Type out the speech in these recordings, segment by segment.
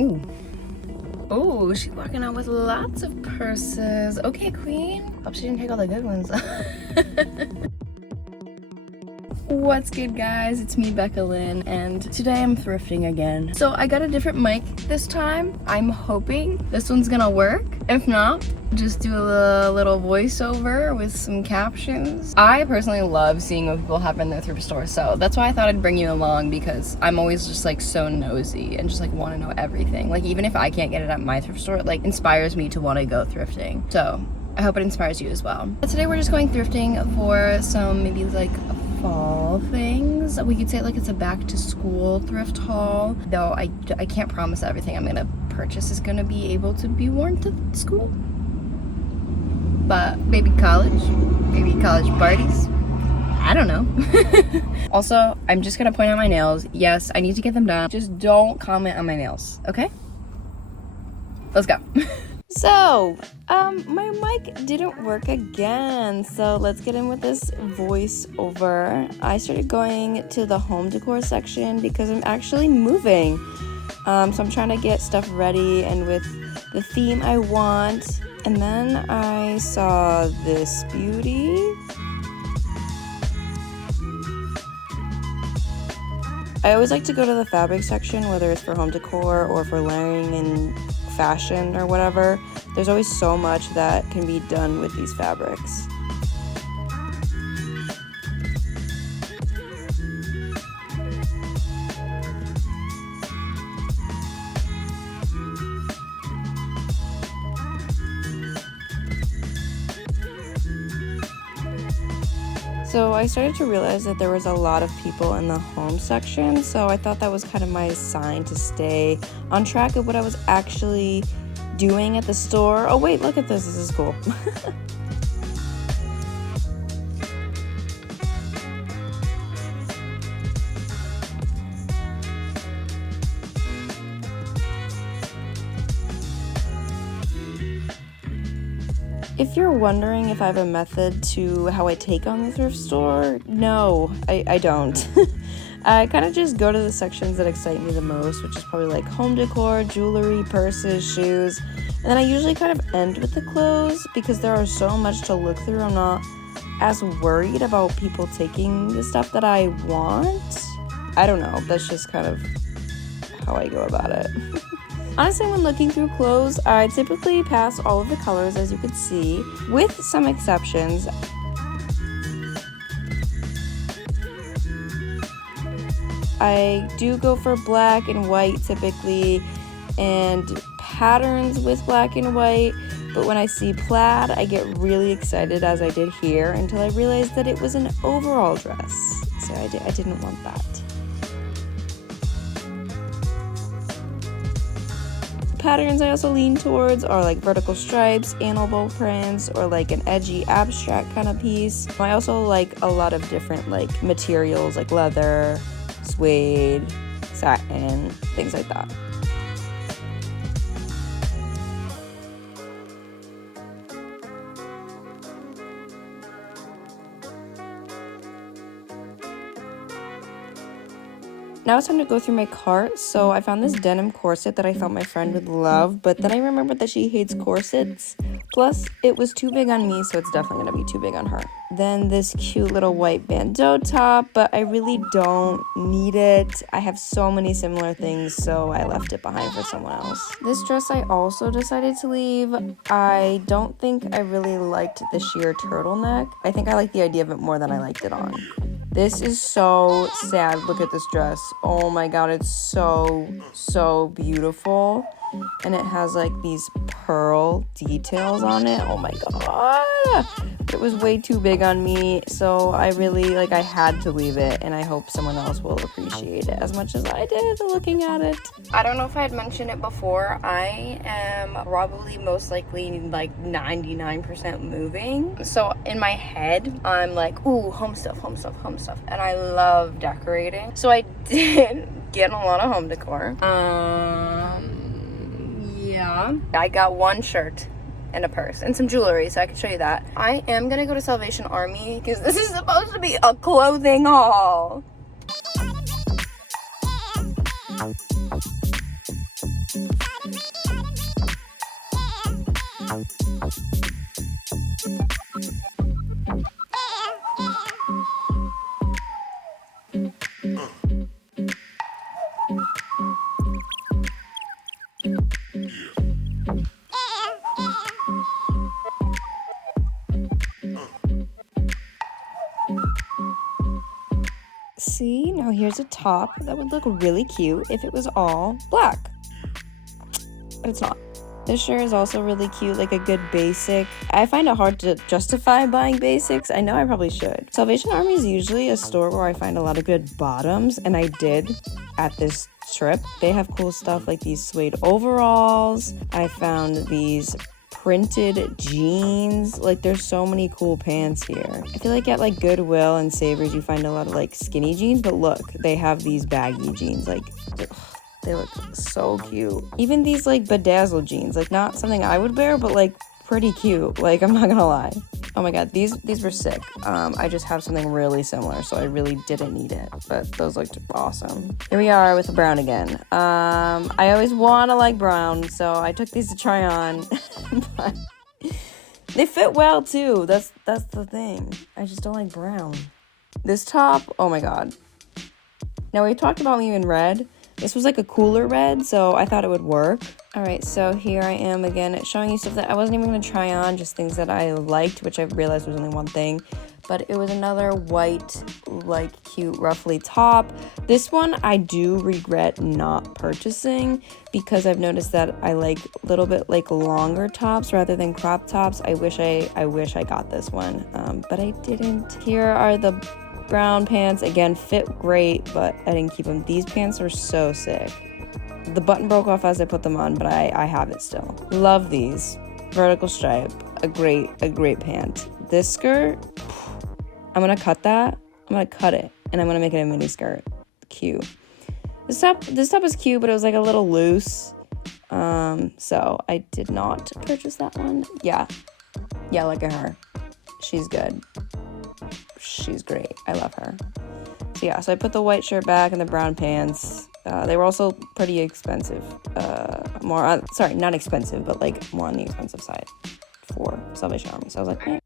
Ooh. Oh, she's walking out with lots of purses. Okay, queen. Hope she didn't take all the good ones. What's good, guys? It's me, Becca Lynn, and today I'm thrifting again. So I got a different mic this time. I'm hoping this one's gonna work. If not, just do a little voiceover with some captions. I personally love seeing what people have in their thrift store, so that's why I thought I'd bring you along, because I'm always just like so nosy and just like want to know everything. Like, even if I can't get it at my thrift store, it like inspires me to want to go thrifting. So I hope it inspires you as well. But today we're just going thrifting for some maybe like fall things. We could say like it's a back to school thrift haul, though I can't promise everything I'm gonna purchase is gonna be able to be worn to school. But maybe college parties, I don't know. Also, I'm just gonna point out my nails. Yes, I need to get them done. Just don't comment on my nails, okay? Let's go. So, my mic didn't work again, so let's get in with this voiceover. I started going to the home decor section because I'm actually moving. So I'm trying to get stuff ready and with the theme I want. And then I saw this beauty. I always like to go to the fabric section, whether it's for home decor or for layering in fashion or whatever. There's always so much that can be done with these fabrics. So I started to realize that there was a lot of people in the home section, so I thought that was kind of my sign to stay on track of what I was actually doing at the store. Oh wait, look at this, this is cool. If you're wondering if I have a method to how I take on the thrift store, no, I don't. I kind of just go to the sections that excite me the most, which is probably like home decor, jewelry, purses, shoes, and then I usually kind of end with the clothes because there are so much to look through. I'm not as worried about people taking the stuff that I want. I don't know, that's just kind of how I go about it. Honestly, when looking through clothes, I typically pass all of the colors, as you could see, with some exceptions. I do go for black and white typically, and patterns with black and white, but when I see plaid, I get really excited, as I did here, until I realized that it was an overall dress, so I didn't want that. Patterns I also lean towards are like vertical stripes, animal prints, or like an edgy abstract kind of piece. I also like a lot of different like materials like leather, suede, satin, things like that. Now it's time to go through my cart. So I found this denim corset that I thought my friend would love, but then I remembered that she hates corsets. Plus, it was too big on me, so it's definitely gonna be too big on her. Then this cute little white bandeau top, but I really don't need it. I have so many similar things, so I left it behind for someone else. This dress I also decided to leave. I don't think I really liked the sheer turtleneck. I think I liked the idea of it more than I liked it on. This is so sad. Look at this dress. Oh my god, it's so beautiful. And it has like these pearl details on it. Oh my god. It was way too big on me, so I really, I had to leave it, and I hope someone else will appreciate it as much as I did looking at it. I don't know if I had mentioned it before. I am probably most likely 99% moving. So in my head, I'm like, ooh, home stuff. And I love decorating. So I did get a lot of home decor. Yeah. I got one shirt and a purse and some jewelry, so I can show you that. I am gonna go to Salvation Army because this is supposed to be a clothing haul. See, now here's a top that would look really cute if it was all black, but it's not. This shirt is also really cute, like a good basic. I find it hard to justify buying basics. I know I probably should. Salvation Army is usually a store where I find a lot of good bottoms, and I did at this trip. They have cool stuff like these suede overalls. I found these printed jeans. Like, there's so many cool pants here. I feel like at like Goodwill and Savers you find a lot of like skinny jeans, but look, they have these baggy jeans. Like, they look so cute. Even these like bedazzled jeans, like not something I would wear, but like pretty cute. Like, I'm not gonna lie. Oh my god, these were sick. I just have something really similar, so I really didn't need it, but those looked awesome. Here we are with the brown again. I always want to like brown, so I took these to try on. But they fit well too. That's the thing. I just don't like brown. This top, oh my god. Now, we talked about me in red. This was like a cooler red, so I thought it would work. All right, so here I am again showing you stuff that I wasn't even gonna try on, just things that I liked, which I realized was only one thing. But it was another white, like cute, ruffly top. This one I do regret not purchasing because I've noticed that I like a little bit like longer tops rather than crop tops. I wish I got this one, but I didn't. Here are the brown pants. Again, fit great, but I didn't keep them. These pants are so sick. The button broke off as I put them on, but I have it still. Love these. Vertical stripe, a great pant. This skirt, I'm gonna cut that. I'm gonna cut it, and I'm gonna make it a mini skirt. Cute. This top is cute, but it was like a little loose. So I did not purchase that one. Yeah, look at her. She's good. She's great. I love her. So yeah, so I put the white shirt back and the brown pants. They were also pretty expensive. Sorry, not expensive, but like more on the expensive side for Salvation Army. So I was like, eh.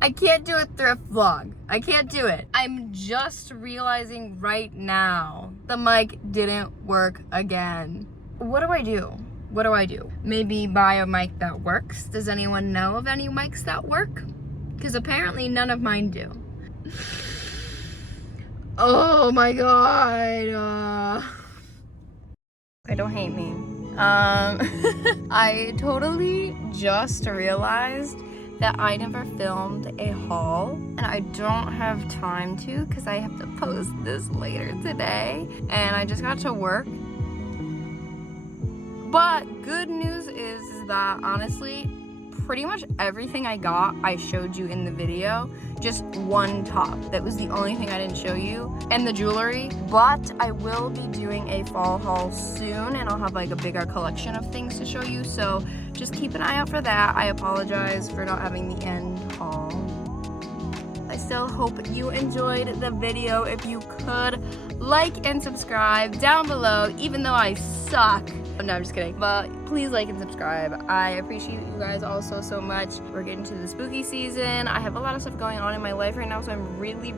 I can't do a thrift vlog. I can't do it. I'm just realizing right now the mic didn't work again. What do I do? Maybe buy a mic that works? Does anyone know of any mics that work? Because apparently none of mine do. Oh my god. Don't hate me. I totally just realized that I never filmed a haul, and I don't have time to because I have to post this later today, and I just got to work. But good news is that honestly, pretty much everything I got, I showed you in the video. Just one top. That was the only thing I didn't show you. And the jewelry. But I will be doing a fall haul soon, and I'll have like a bigger collection of things to show you. So just keep an eye out for that. I apologize for not having the end haul. I still hope you enjoyed the video. If you could, like and subscribe down below, even though I suck. No, I'm just kidding. But please like and subscribe. I appreciate you guys all so much. We're getting to the spooky season. I have a lot of stuff going on in my life right now, so I'm really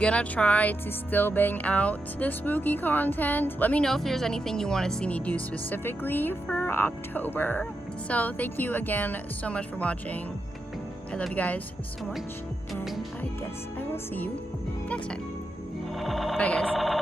gonna try to still bang out the spooky content. Let me know if there's anything you want to see me do specifically for October. So thank you again so much for watching. I love you guys so much, and I guess I will see you next time. Bye guys.